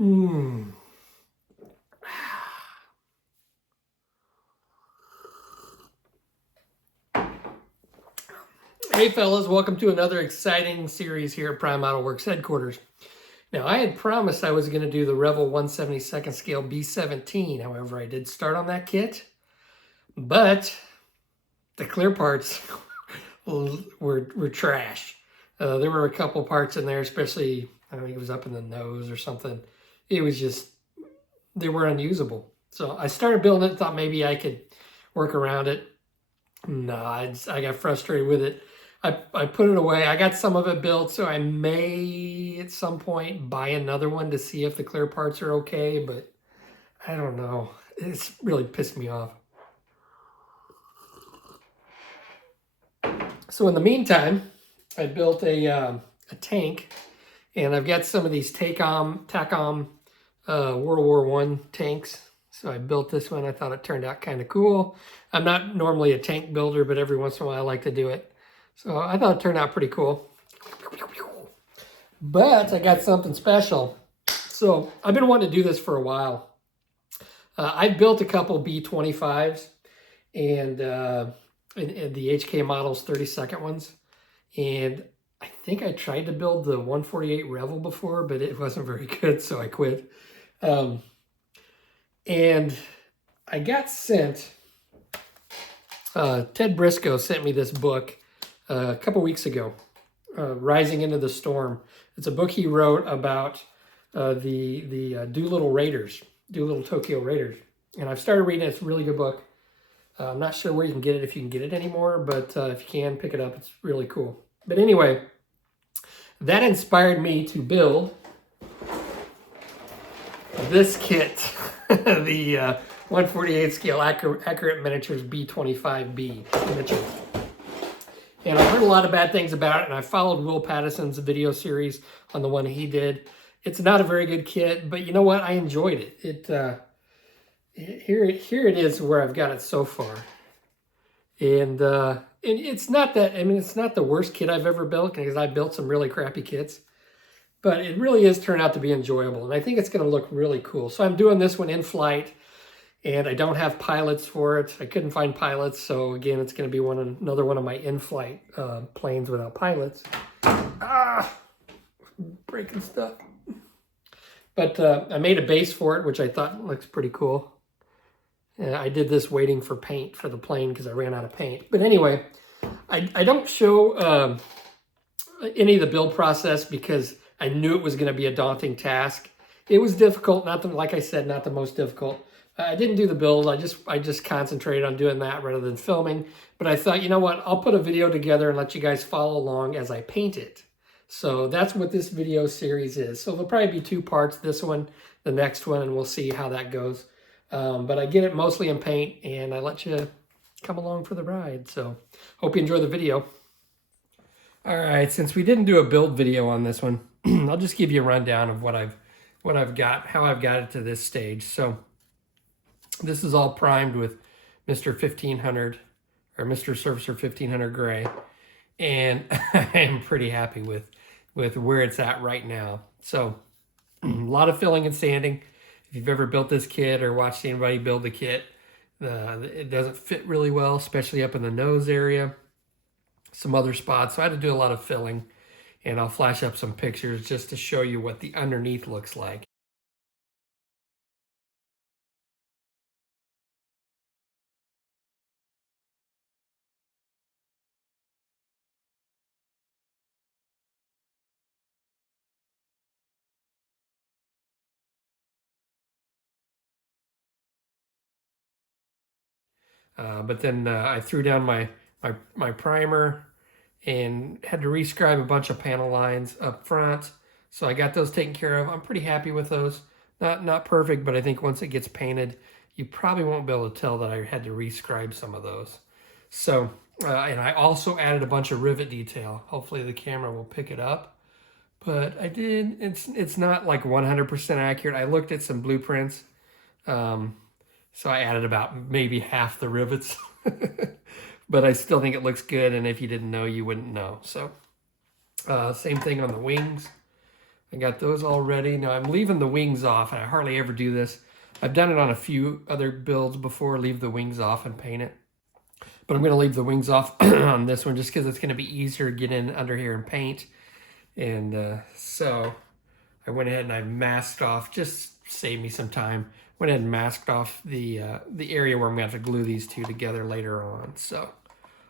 Mm. Hey fellas, welcome to another exciting series here at Prime Model Works headquarters. Now I had promised I was going to do the Revel 1/72 scale B17, however I did start on that kit, but the clear parts were trash. There were a couple parts in there, especially, I don't think it was up in the nose or something. It was just, they were unusable. So I started building it, thought maybe I could work around it. No, I got frustrated with it. I put it away. I got some of it built, so I may at some point buy another one to see if the clear parts are okay, but I don't know. It's really pissed me off. So in the meantime, I built a tank, and I've got some of these TACOM World War I tanks. So I built this one. I thought it turned out kind of cool. I'm not normally a tank builder, but every once in a while I like to do it. So I thought it turned out pretty cool. But I got something special. So I've been wanting to do this for a while. I've built a couple B-25s and the HK models, 32nd ones. And I think I tried to build the 148 Revel before, but it wasn't very good, so I quit. And I got sent, Ted Briscoe sent me this book a couple weeks ago, Rising into the Storm. It's a book he wrote about the Doolittle Tokyo Raiders. And I've started reading it. It's a really good book. I'm not sure where you can get it, if you can get it anymore, but if you can, pick it up. It's really cool. But anyway, that inspired me to build this kit, the 148 scale accurate miniatures B-25B miniature. And I've heard a lot of bad things about it, and I followed Will Patterson's video series on the one he did. It's not a very good kit, but you know what? I enjoyed it. Here it is where I've got it so far. And it's not that, I mean, it's not the worst kit I've ever built, because I've built some really crappy kits. But it really is turned out to be enjoyable, and I think it's going to look really cool. So I'm doing this one in flight, and I don't have pilots for it. I couldn't find pilots, so again, it's going to be another one of my in-flight planes without pilots. Ah, breaking stuff. But I made a base for it, which I thought looks pretty cool. I did this waiting for paint for the plane because I ran out of paint. But anyway, I don't show any of the build process because I knew it was going to be a daunting task. It was difficult, like I said, not the most difficult. I didn't do the build. I just concentrated on doing that rather than filming. But I thought, you know what? I'll put a video together and let you guys follow along as I paint it. So that's what this video series is. So there'll probably be two parts, this one, the next one, and we'll see how that goes. But I get it mostly in paint, and I let you come along for the ride. So hope you enjoy the video. All right, since we didn't do a build video on this one, I'll just give you a rundown of what I've got, how I've got it to this stage. So this is all primed with Mr. 1500 or Mr. Surfacer 1500 gray, and I am pretty happy with where it's at right now. So a lot of filling and sanding. If you've ever built this kit or watched anybody build the kit, it doesn't fit really well, especially up in the nose area, some other spots. So I had to do a lot of filling, and I'll flash up some pictures just to show you what the underneath looks like. But then I threw down my primer and had to rescribe a bunch of panel lines up front. So I got those taken care of. I'm pretty happy with those. Not perfect, but I think once it gets painted, you probably won't be able to tell that I had to rescribe some of those. So, and I also added a bunch of rivet detail. Hopefully the camera will pick it up. But I did, it's not like 100% accurate. I looked at some blueprints. So I added about maybe half the rivets, but I still think it looks good. And if you didn't know, you wouldn't know. So same thing on the wings. I got those all ready. Now I'm leaving the wings off, and I hardly ever do this. I've done it on a few other builds before, leave the wings off and paint it. But I'm going to leave the wings off on this one just because it's going to be easier to get in under here and paint. And so I went ahead and I masked off, just save me some time. Went ahead and masked off the area where I'm going to have to glue these two together later on. So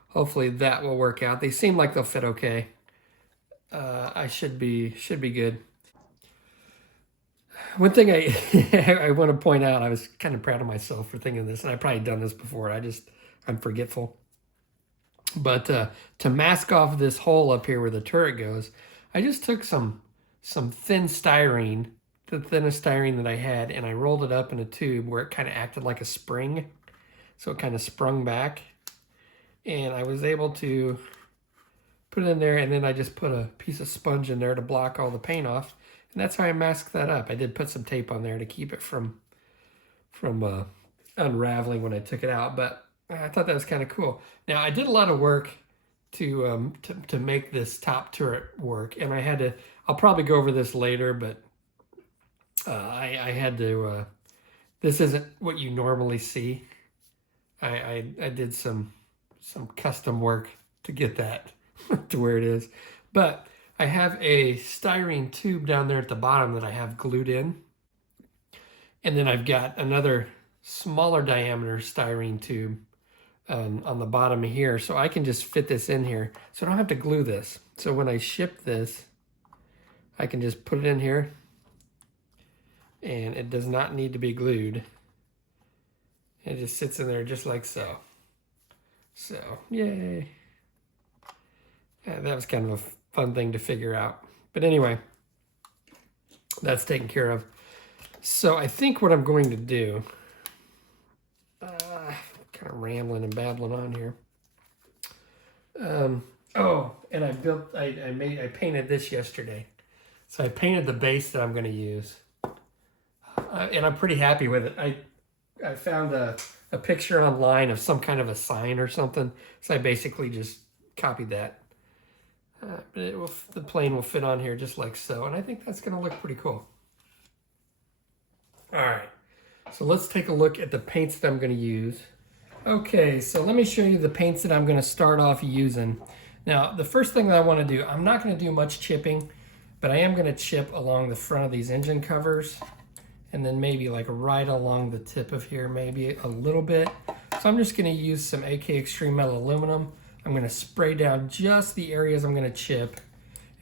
hopefully that will work out. They seem like they'll fit okay. I should be good. One thing I want to point out, I was kind of proud of myself for thinking of this, and I've probably done this before. I'm forgetful. But to mask off this hole up here where the turret goes, I just took some thin styrene, the thinnest styrene that I had, and I rolled it up in a tube where it kind of acted like a spring. So it kind of sprung back. And I was able to put it in there, and then I just put a piece of sponge in there to block all the paint off. And that's how I masked that up. I did put some tape on there to keep it from unraveling when I took it out, but I thought that was kind of cool. Now, I did a lot of work to make this top turret work, and I'll probably go over this later, but I had to, this isn't what you normally see. I did some custom work to get that to where it is, but I have a styrene tube down there at the bottom that I have glued in. And then I've got another smaller diameter styrene tube on the bottom of here. So I can just fit this in here. So I don't have to glue this. So when I ship this, I can just put it in here. And it does not need to be glued. It just sits in there just like so. So, yay. Yeah, that was kind of a fun thing to figure out. But anyway, that's taken care of. So I think what I'm going to do, kind of rambling and babbling on here. Oh, and I painted this yesterday. So I painted the base that I'm going to use. And I'm pretty happy with it. I found a picture online of some kind of a sign or something. So I basically just copied that. But the plane will fit on here just like so. And I think that's going to look pretty cool. All right. So let's take a look at the paints that I'm going to use. Okay, so let me show you the paints that I'm going to start off using. Now, the first thing that I want to do, I'm not going to do much chipping, but I am going to chip along the front of these engine covers. And then maybe like right along the tip of here, maybe a little bit. So I'm just going to use some AK Extreme Metal Aluminum. I'm going to spray down just the areas I'm going to chip,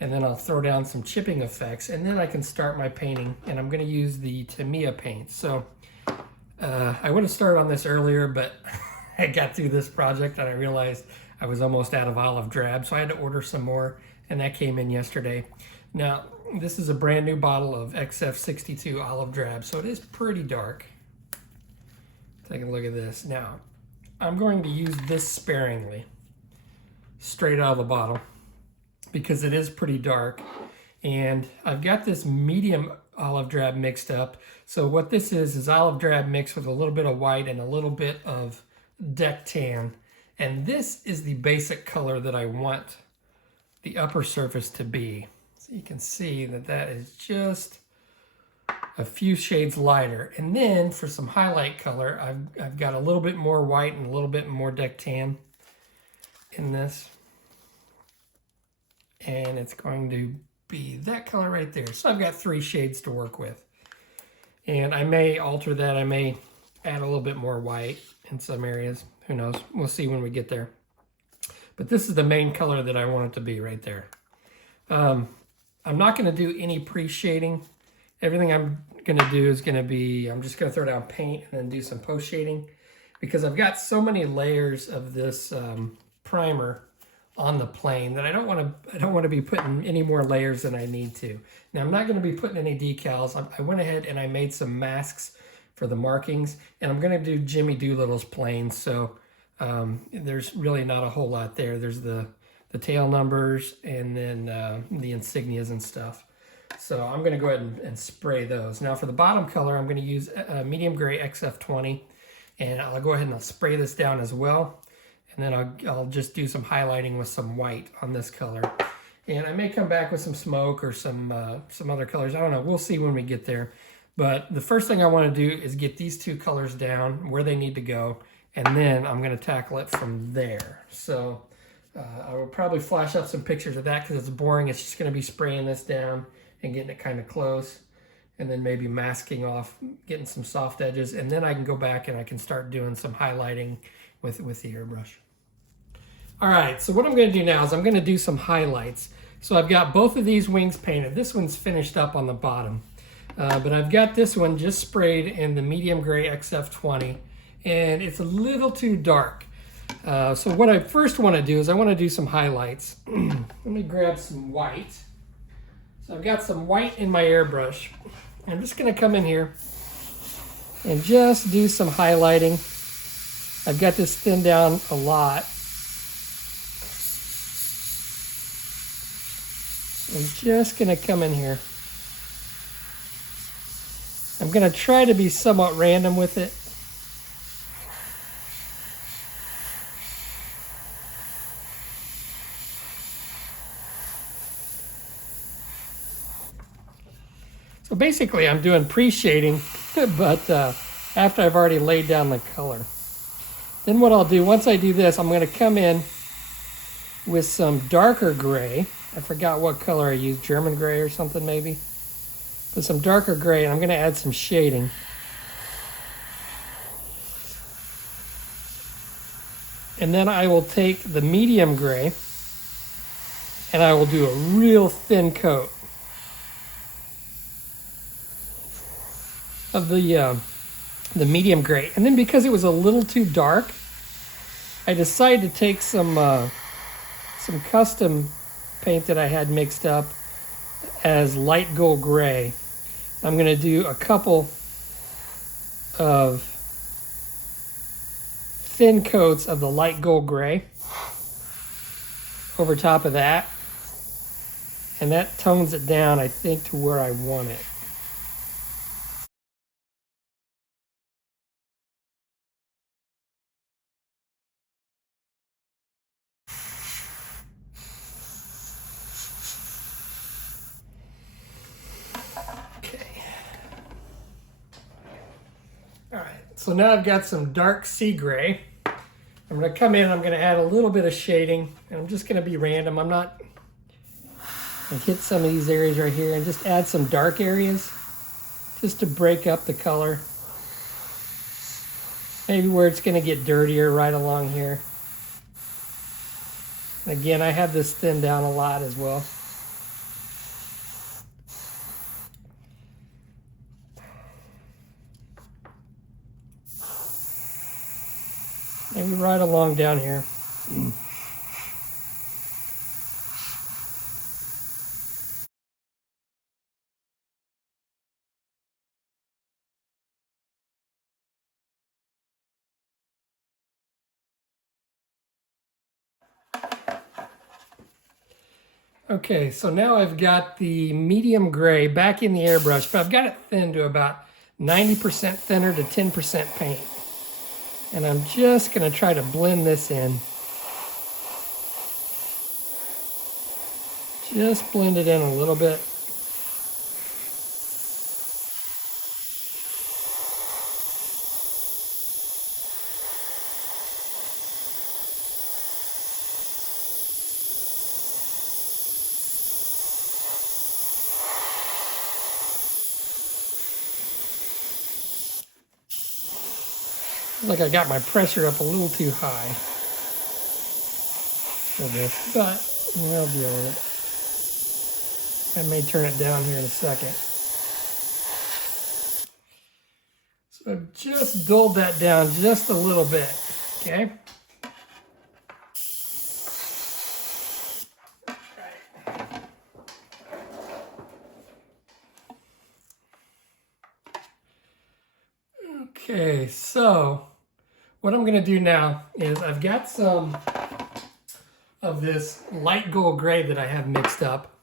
and then I'll throw down some chipping effects, and then I can start my painting, and I'm going to use the Tamiya paint. So I would have started on this earlier, but I got through this project and I realized I was almost out of olive drab, so I had to order some more, and that came in yesterday. Now, this is a brand new bottle of XF62 olive drab, so it is pretty dark. Take a look at this. Now, I'm going to use this sparingly, straight out of the bottle, because it is pretty dark. And I've got this medium olive drab mixed up. So what this is olive drab mixed with a little bit of white and a little bit of deck tan. And this is the basic color that I want the upper surface to be. So you can see that that is just a few shades lighter. And then for some highlight color, I've got a little bit more white and a little bit more deck tan in this. And it's going to be that color right there. So I've got 3 shades to work with. And I may alter that. I may add a little bit more white in some areas. Who knows? We'll see when we get there. But this is the main color that I want it to be right there. I'm not going to do any pre-shading. Everything I'm going to do is going to be, I'm just going to throw down paint and then do some post-shading, because I've got so many layers of this primer on the plane that I don't want to be putting any more layers than I need to. Now, I'm not going to be putting any decals. I went ahead and I made some masks for the markings, and I'm going to do Jimmy Doolittle's plane. So there's really not a whole lot there. There's the tail numbers and then the insignias and stuff. So I'm going to go ahead and spray those. Now for the bottom color, I'm going to use medium gray XF20, and I'll go ahead and I'll spray this down as well. And then I'll just do some highlighting with some white on this color. And I may come back with some smoke or some other colors. I don't know. We'll see when we get there. But the first thing I want to do is get these two colors down where they need to go. And then I'm going to tackle it from there. So I will probably flash up some pictures of that because it's boring. It's just going to be spraying this down and getting it kind of close. And then maybe masking off, getting some soft edges. And then I can go back and I can start doing some highlighting with the airbrush. All right, so what I'm going to do now is I'm going to do some highlights. So I've got both of these wings painted. This one's finished up on the bottom. But I've got this one just sprayed in the medium gray XF20, and it's a little too dark. So what I first want to do is I want to do some highlights. Let me grab some white. So I've got some white in my airbrush. I'm just going to come in here and just do some highlighting. I've got this thinned down a lot. I'm just going to come in here. I'm going to try to be somewhat random with it. So basically I'm doing pre-shading, but after I've already laid down the color. Then what I'll do, once I do this, I'm going to come in with some darker gray. I forgot what color I used, German gray or something maybe. With some darker gray, and I'm going to add some shading. And then I will take the medium gray and I will do a real thin coat of the medium gray. And then because it was a little too dark, I decided to take some custom paint that I had mixed up as light gold gray. I'm going to do a couple of thin coats of the light gold gray over top of that, and that tones it down, I think, to where I want it. All right, so now I've got some dark sea gray. I'm going to come in, I'm going to add a little bit of shading, and I'm just going to be random. I'm not going to hit some of these areas right here and just add some dark areas just to break up the color. Maybe where it's going to get dirtier right along here. Again, I have this thinned down a lot as well. Maybe right along down here. Okay, so now I've got the medium gray back in the airbrush, but I've got it thinned to about 90% thinner to 10% paint. And I'm just going to try to blend this in. Just blend it in a little bit. Like I got my pressure up a little too high for this, but I'll deal with it. I may turn it down here in a second. So I've just dulled that down just a little bit, okay? Okay, so what I'm going to do now is I've got some of this light gold gray that I have mixed up.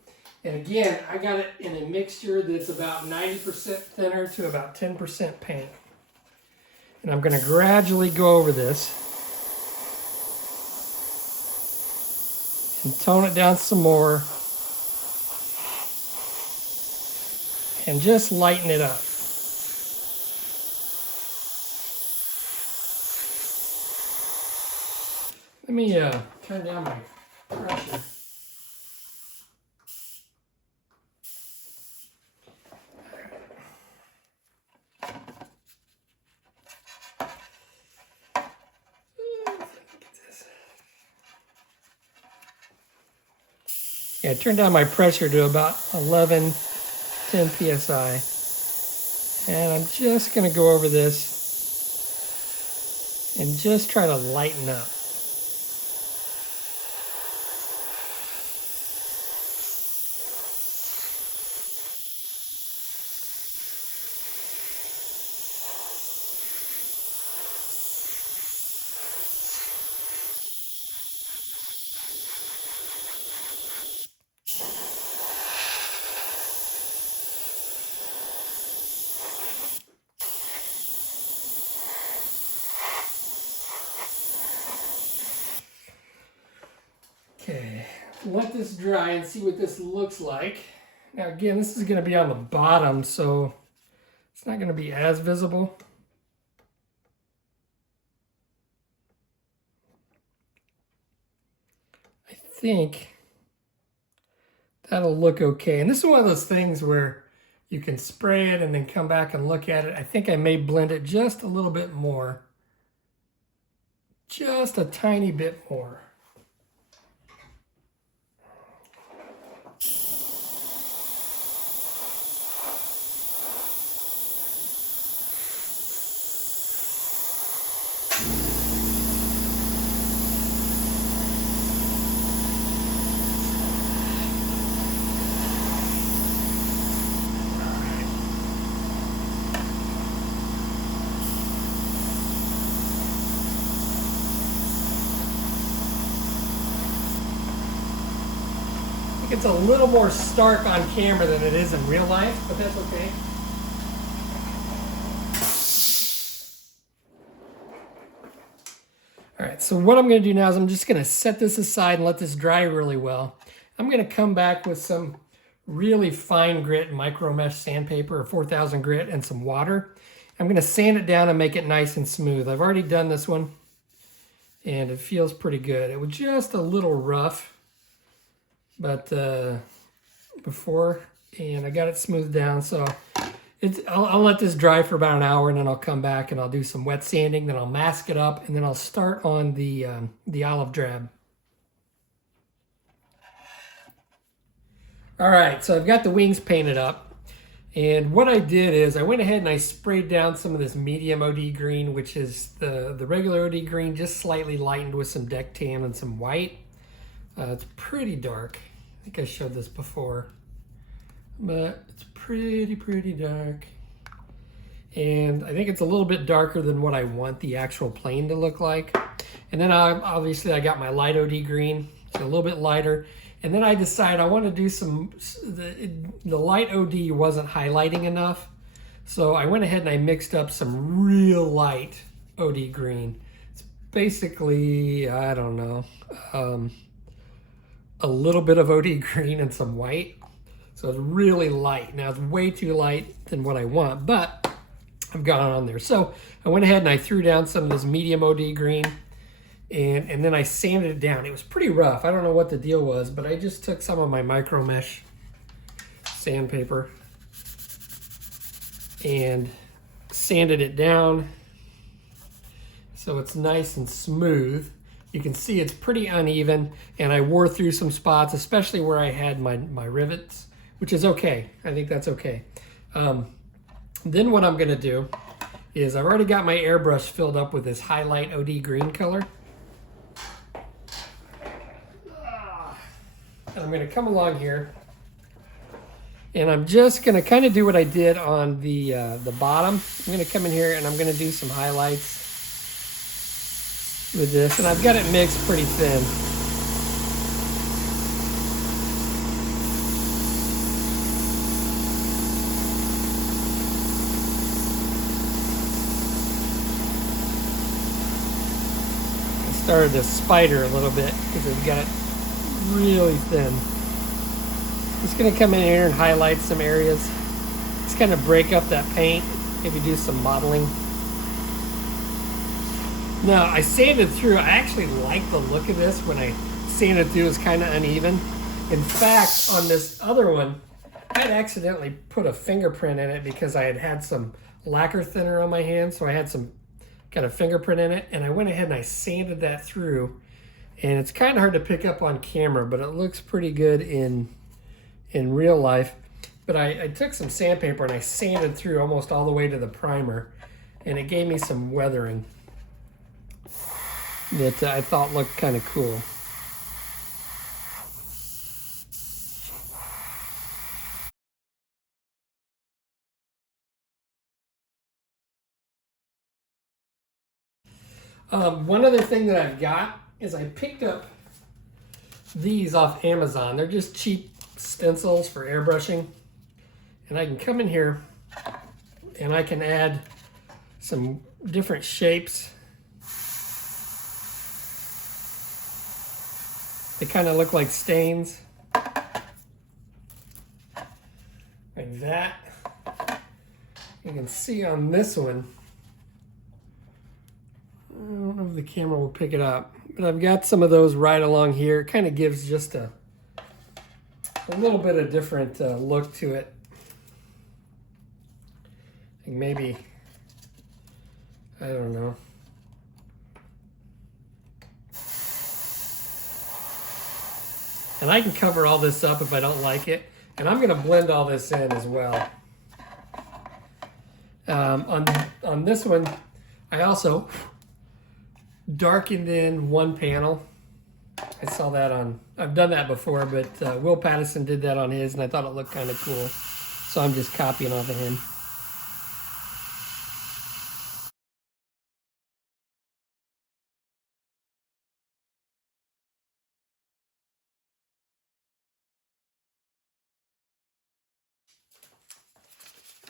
And again, I got it in a mixture that's about 90% thinner to about 10% paint. And I'm going to gradually go over this and tone it down some more and just lighten it up. Let me turn down my pressure. Yeah, turn down my pressure to about 10 psi. And I'm just going to go over this and just try to lighten up. Okay, let this dry and see what this looks like. Now again, this is going to be on the bottom, so it's not going to be as visible. I think that'll look okay. And this is one of those things where you can spray it and then come back and look at it. I think I may blend it just a little bit more. Just a tiny bit more. It's a little more stark on camera than it is in real life, but that's okay. All right, so what I'm going to do now is I'm just going to set this aside and let this dry really well. I'm going to come back with some really fine grit micro mesh sandpaper, or 4000 grit, and some water. I'm going to sand it down and make it nice and smooth. I've already done this one, and it feels pretty good. It was just a little rough, but before, and I got it smoothed down. So I'll let this dry for about an hour, and then I'll come back and I'll do some wet sanding. Then I'll mask it up, and then I'll start on the olive drab. All right, so I've got the wings painted up, and what I did is I went ahead and I sprayed down some of this medium OD green, which is the regular OD green, just slightly lightened with some deck tan and some white. It's pretty dark. I think I showed this before, but it's pretty dark. And I think it's a little bit darker than what I want the actual plane to look like. And then obviously I got my light OD green, so a little bit lighter. And then I decided I want to do the light OD wasn't highlighting enough. So I went ahead and I mixed up some real light OD green. It's basically, I don't know, a little bit of OD green and some white. So it's really light. Now it's way too light than what I want, but I've got it on there. So I went ahead and I threw down some of this medium OD green, and then I sanded it down. It was pretty rough. I don't know what the deal was, but I just took some of my micro mesh sandpaper and sanded it down so it's nice and smooth. You can see it's pretty uneven, and I wore through some spots, especially where I had my rivets, which is okay. I think that's okay. Then what I'm gonna do is I've already got my airbrush filled up with this highlight OD green color. And I'm gonna come along here, and I'm just gonna kind of do what I did on the bottom. I'm gonna come in here and I'm gonna do some highlights with this, and I've got it mixed pretty thin. I started to spider a little bit because I've got it really thin. Just gonna come in here and highlight some areas. Just kind of break up that paint, maybe do some modeling. Now, I sanded through. I actually like the look of this when I sanded through. It's kind of uneven. In fact, on this other one, I had accidentally put a fingerprint in it because I had some lacquer thinner on my hand, so I had some kind of fingerprint in it, and I went ahead and I sanded that through, and it's kind of hard to pick up on camera, but it looks pretty good in real life. But I took some sandpaper and I sanded through almost all the way to the primer, and it gave me some weathering that I thought looked kind of cool. One other thing that I've got is I picked up these off Amazon. They're just cheap stencils for airbrushing. And I can come in here and I can add some different shapes. They kind of look like stains. Like that. You can see on this one, I don't know if the camera will pick it up, but I've got some of those right along here. It kind of gives just a little bit of different look to it. Like maybe, I don't know. And I can cover all this up if I don't like it. And I'm gonna blend all this in as well. On this one, I also darkened in one panel. I saw that on, I've done that before, but Will Patterson did that on his, and I thought it looked kind of cool. So I'm just copying off of him.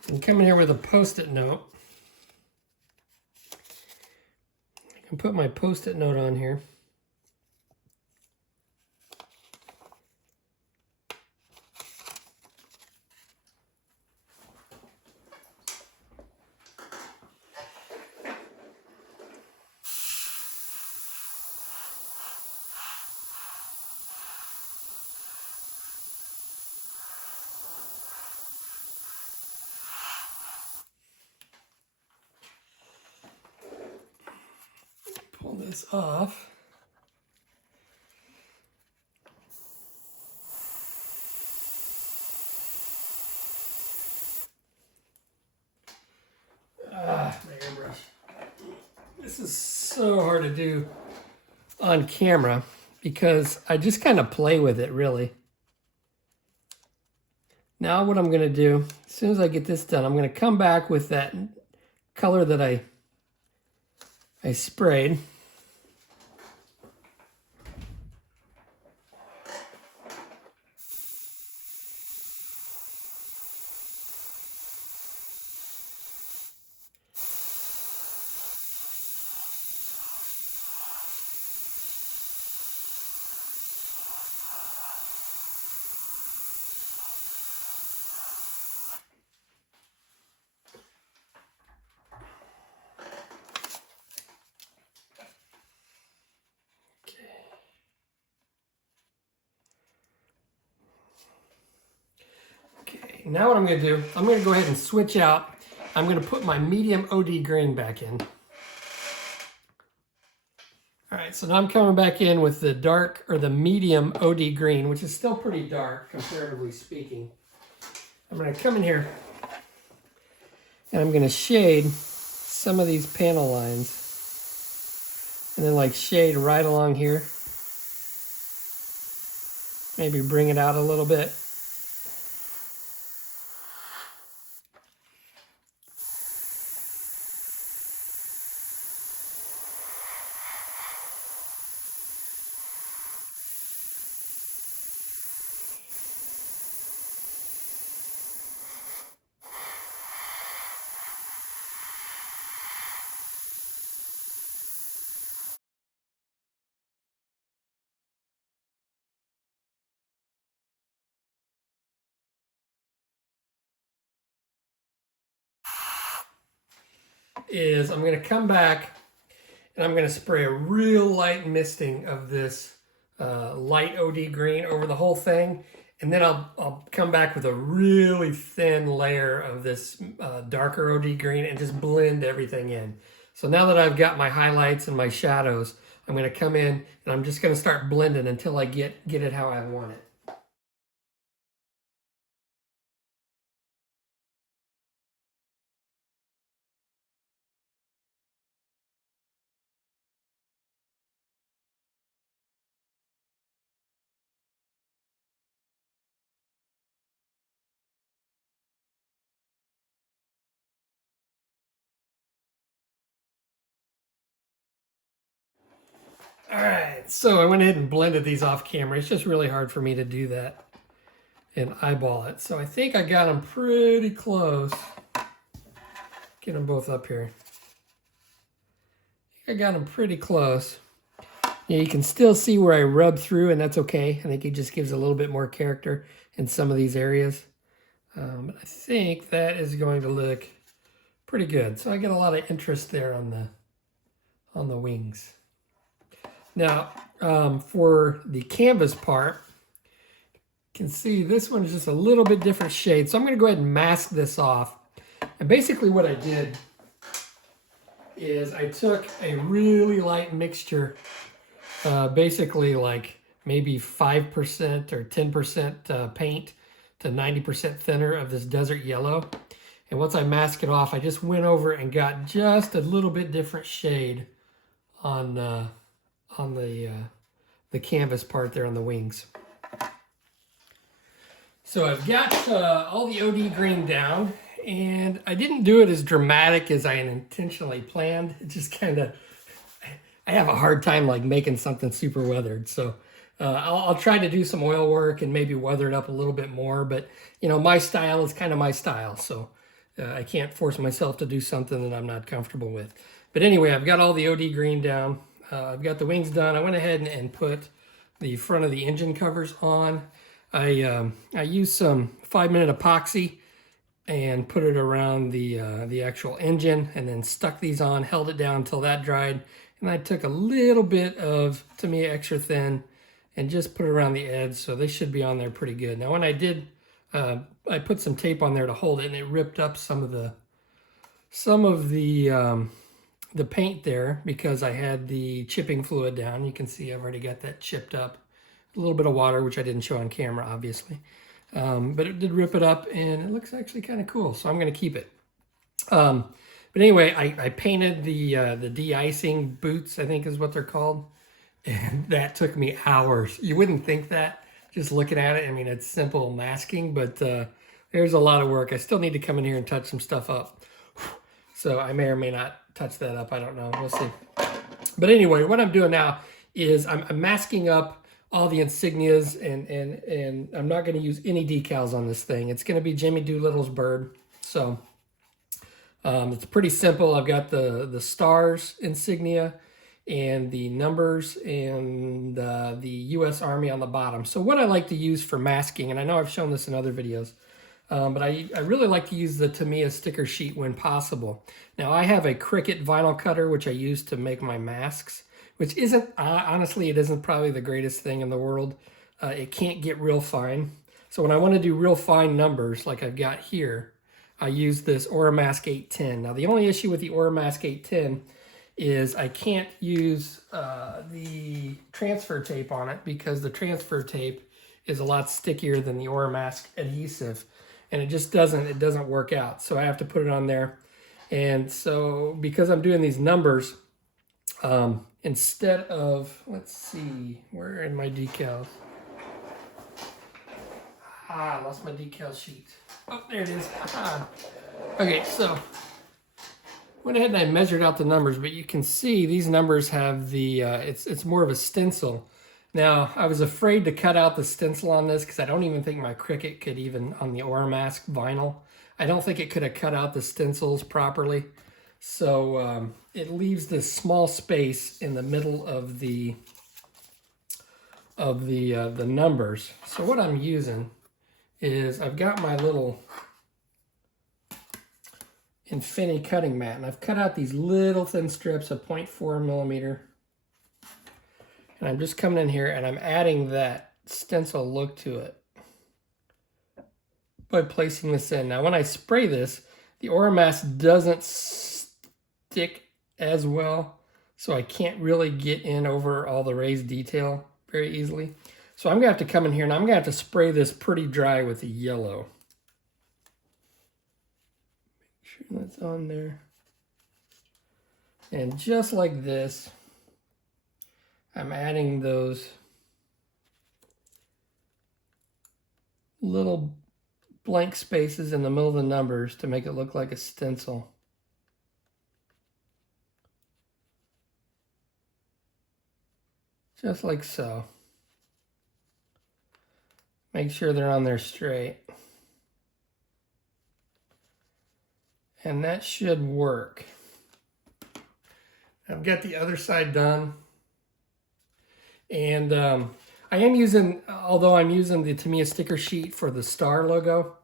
I'm coming here with a Post-it note. I can put my Post-it note on here. Pull this off. My airbrush. This is so hard to do on camera because I just kind of play with it, really. Now what I'm going to do, as soon as I get this done, I'm going to come back with that color that I sprayed. Now what I'm going to do, I'm going to go ahead and switch out. I'm going to put my medium OD green back in. All right, so now I'm coming back in with the dark, or the medium OD green, which is still pretty dark, comparatively speaking. I'm going to come in here, and I'm going to shade some of these panel lines. And then like shade right along here. Maybe bring it out a little bit. is I'm going to come back and I'm going to spray a real light misting of this light OD green over the whole thing. And then I'll come back with a really thin layer of this darker OD green and just blend everything in. So now that I've got my highlights and my shadows, I'm going to come in and I'm just going to start blending until I get it how I want it. All right, so I went ahead and blended these off camera. It's just really hard for me to do that and eyeball it. So I think I got them pretty close. Get them both up here. I got them pretty close. Yeah, you can still see where I rub through, and that's okay. I think it just gives a little bit more character in some of these areas. But I think that is going to look pretty good. So I get a lot of interest there on the wings. Now, for the canvas part, you can see this one is just a little bit different shade. So I'm going to go ahead and mask this off. And basically what I did is I took a really light mixture, basically like maybe 5% or 10% paint to 90% thinner of this desert yellow. And once I mask it off, I just went over and got just a little bit different shade on the canvas part there on the wings. So I've got all the OD green down, and I didn't do it as dramatic as I intentionally planned. It just kind of, I have a hard time like making something super weathered. So I'll try to do some oil work and maybe weather it up a little bit more, but you know, my style is kind of my style. So I can't force myself to do something that I'm not comfortable with. But anyway, I've got all the OD green down. I've got the wings done. I went ahead and put the front of the engine covers on. I used some 5-minute epoxy and put it around the actual engine, and then stuck these on, held it down until that dried. And I took a little bit of Tamiya Extra Thin and just put it around the edge, so they should be on there pretty good. Now when I did, I put some tape on there to hold it, and it ripped up some of the paint there because I had the chipping fluid down. You can see I've already got that chipped up. A little bit of water, which I didn't show on camera, obviously. But it did rip it up, and it looks actually kind of cool, so I'm going to keep it. But anyway, I painted the de-icing boots, I think is what they're called. And that took me hours. You wouldn't think that just looking at it. I mean, it's simple masking, but there's a lot of work. I still need to come in here and touch some stuff up. So I may or may not touch that up. I don't know. We'll see. But anyway, what I'm doing now is I'm masking up all the insignias, and I'm not going to use any decals on this thing. It's going to be Jimmy Doolittle's bird. So it's pretty simple. I've got the stars insignia and the numbers and the U.S. Army on the bottom. So what I like to use for masking, and I know I've shown this in other videos, but I really like to use the Tamiya sticker sheet when possible. Now I have a Cricut vinyl cutter, which I use to make my masks, which isn't, honestly, it isn't probably the greatest thing in the world. It can't get real fine. So when I want to do real fine numbers, like I've got here, I use this Oramask 810. Now the only issue with the Oramask 810 is I can't use the transfer tape on it because the transfer tape is a lot stickier than the Oramask adhesive, and it just doesn't work out. So I have to put it on there. And so because I'm doing these numbers, instead of, let's see, where are my decals? I lost my decal sheet. Oh, there it is. Okay, so went ahead and I measured out the numbers, but you can see these numbers have the, it's more of a stencil. Now, I was afraid to cut out the stencil on this because I don't even think my Cricut could even, on the Oramask vinyl, I don't think it could have cut out the stencils properly. So it leaves this small space in the middle of the numbers. So what I'm using is I've got my little Infinity cutting mat. And I've cut out these little thin strips of 0.4 millimeter. And I'm just coming in here and I'm adding that stencil look to it by placing this in. Now when I spray this, the Aura mask doesn't stick as well, so I can't really get in over all the raised detail very easily. So I'm gonna have to come in here and I'm gonna have to spray this pretty dry with the yellow. Make sure that's on there. And just like this, I'm adding those little blank spaces in the middle of the numbers to make it look like a stencil. Just like so. Make sure they're on there straight. And that should work. I've got the other side done. And I am using, although I'm using the Tamiya sticker sheet for the star logo,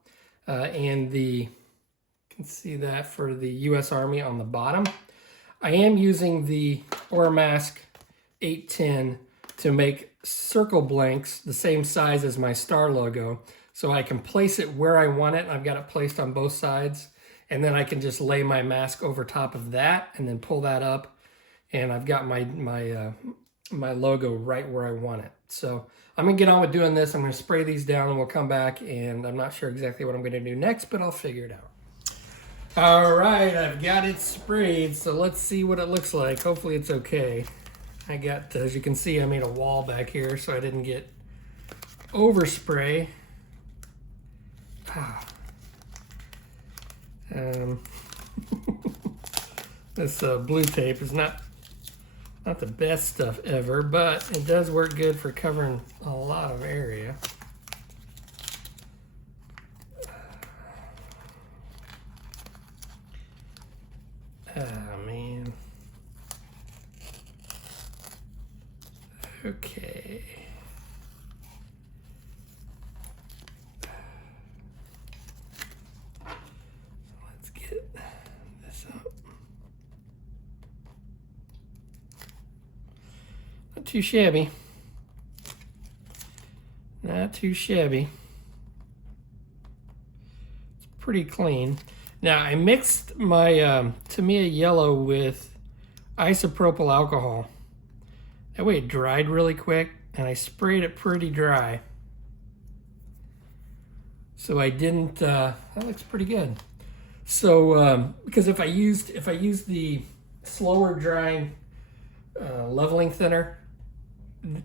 and you can see that for the U.S. Army on the bottom. I am using the Aura Mask 810 to make circle blanks the same size as my star logo, so I can place it where I want it. I've got it placed on both sides, and then I can just lay my mask over top of that and then pull that up, and I've got my logo right where I want it. So I'm gonna get on with doing this. I'm gonna spray these down and we'll come back, and I'm not sure exactly what I'm gonna do next, but I'll figure it out. All right, I've got it sprayed, so let's see what it looks like. Hopefully it's okay. I got, as you can see, I made a wall back here so I didn't get overspray. This blue tape is not the best stuff ever, but it does work good for covering a lot of area. Oh, man. Okay. Let's get this up. Not too shabby. Not too shabby. It's pretty clean. Now I mixed my Tamiya yellow with isopropyl alcohol. That way it dried really quick, and I sprayed it pretty dry. So I didn't, that looks pretty good. So, because if I used the slower drying leveling thinner,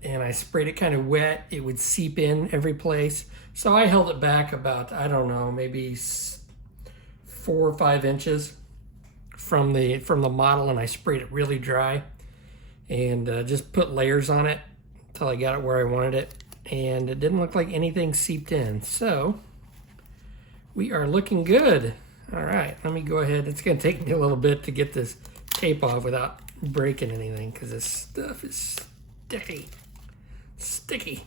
and I sprayed it kind of wet, it would seep in every place. So I held it back about, I don't know, maybe 4 or 5 inches from the model, and I sprayed it really dry, and just put layers on it until I got it where I wanted it, and it didn't look like anything seeped in. So we are looking good. All right, let me go ahead. It's gonna take me a little bit to get this tape off without breaking anything, because this stuff is sticky.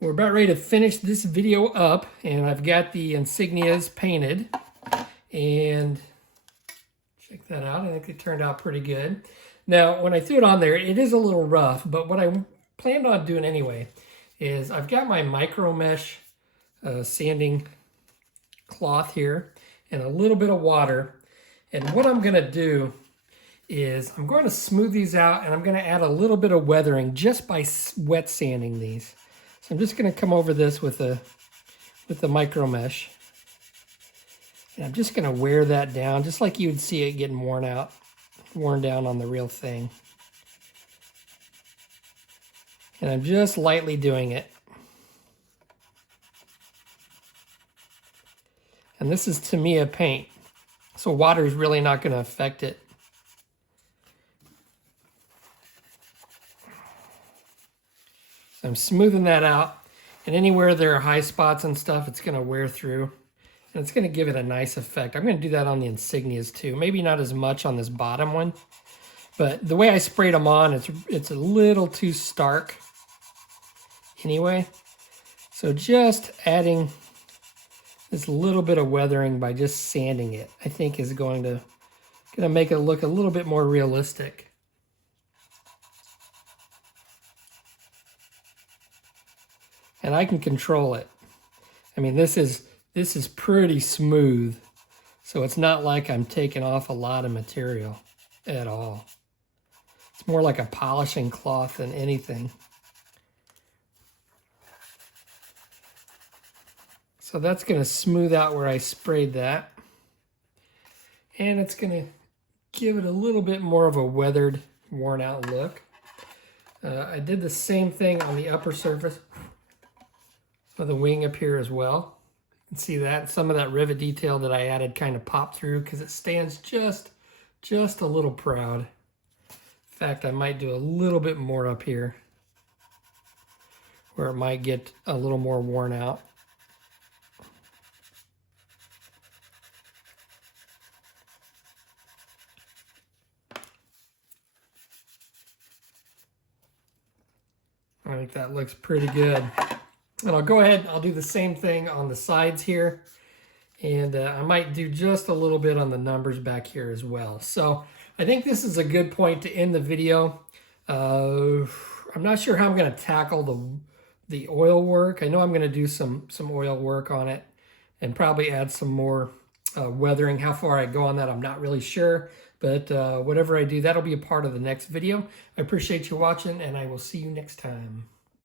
We're about ready to finish this video up, and I've got the insignias painted, and check that out. I think it turned out pretty good. Now, when I threw it on there, it is a little rough, but what I planned on doing anyway is I've got my micro mesh sanding cloth here and a little bit of water, and what I'm gonna do is I'm going to smooth these out, and I'm going to add a little bit of weathering just by wet sanding these. So I'm just going to come over this with the micro mesh, and I'm just going to wear that down just like you would see it getting worn down on the real thing. And I'm just lightly doing it. And this is Tamiya paint, so water is really not going to affect it. I'm smoothing that out, and anywhere there are high spots and stuff, it's going to wear through, and it's going to give it a nice effect. I'm going to do that on the insignias too. Maybe not as much on this bottom one, but the way I sprayed them on, it's a little too stark anyway. So just adding this little bit of weathering by just sanding it, I think is going to make it look a little bit more realistic. And I can control it. I mean, this is pretty smooth, so it's not like I'm taking off a lot of material at all. It's more like a polishing cloth than anything. So that's going to smooth out where I sprayed that. And it's going to give it a little bit more of a weathered, worn out look. I did the same thing on the upper surface of the wing up here as well. You can see that some of that rivet detail that I added kind of popped through because it stands just a little proud. In fact, I might do a little bit more up here where it might get a little more worn out. I think that looks pretty good. And I'll go ahead, I'll do the same thing on the sides here. And I might do just a little bit on the numbers back here as well. So I think this is a good point to end the video. I'm not sure how I'm going to tackle the oil work. I know I'm going to do some oil work on it and probably add some more weathering. How far I go on that, I'm not really sure. But whatever I do, that'll be a part of the next video. I appreciate you watching, and I will see you next time.